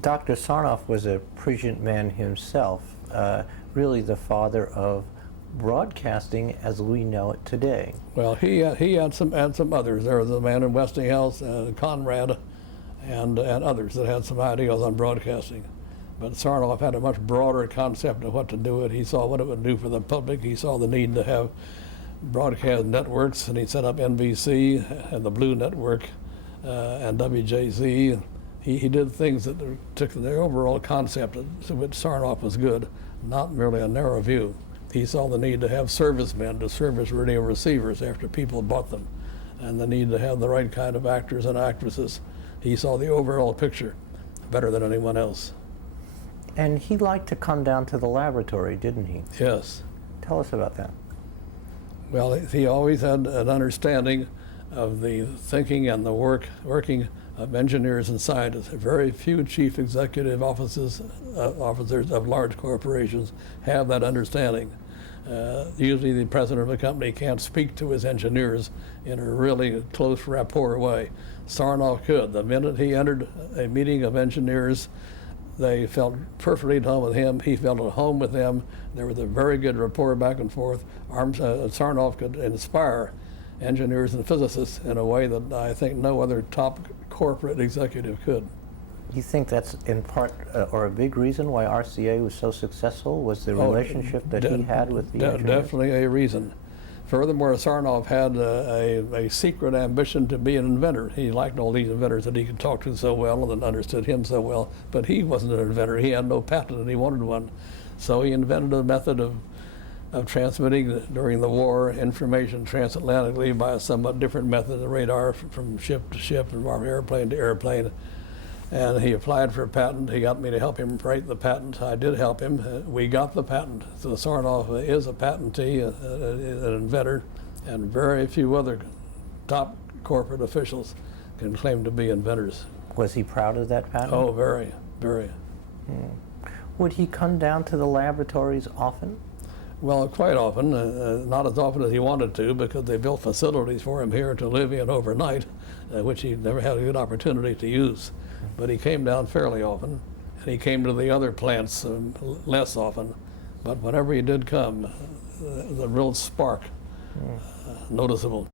Dr. Sarnoff was a prescient man himself, really the father of broadcasting as we know it today. Well, he had some others. There was a man in Westinghouse, Conrad, and others that had some ideas on broadcasting. But Sarnoff had a much broader concept of what to do it. He saw what it would do for the public. He saw the need to have broadcast networks, and he set up NBC and the Blue Network and WJZ. He did things that took the overall concept to which Sarnoff was good, not merely a narrow view. He saw the need to have servicemen to service radio receivers after people bought them, and the need to have the right kind of actors and actresses. He saw the overall picture better than anyone else. And he liked to come down to the laboratory, didn't he? Yes. Tell us about that. Well, he always had an understanding of the thinking and the working of engineers and scientists. Very few chief executive officers of large corporations have that understanding. Usually the president of a company can't speak to his engineers in a really close rapport way. Sarnoff could. The minute he entered a meeting of engineers, they felt perfectly at home with him. He felt at home with them. There was a very good rapport back and forth. Sarnoff could inspire engineers and physicists in a way that I think no other top corporate executive could. You think that's in part or a big reason why RCA was so successful, was the relationship that he had with the engineers? Definitely a reason. Furthermore, Sarnoff had a secret ambition to be an inventor. He liked all these inventors that he could talk to so well and that understood him so well, but he wasn't an inventor. He had no patent and he wanted one. So he invented a method of transmitting during the war information transatlantically by a somewhat different method, the radar from ship to ship and from airplane to airplane. And he applied for a patent. He got me to help him write the patent. I did help him. We got the patent. So Sarnoff is a patentee, an inventor, and very few other top corporate officials can claim to be inventors. Was he proud of that patent? Oh, very, very. Would he come down to the laboratories often? Well, quite often, not as often as he wanted to, because they built facilities for him here to live in overnight, which he never had a good opportunity to use. But he came down fairly often, and he came to the other plants less often. But whenever he did come, the real spark noticeable.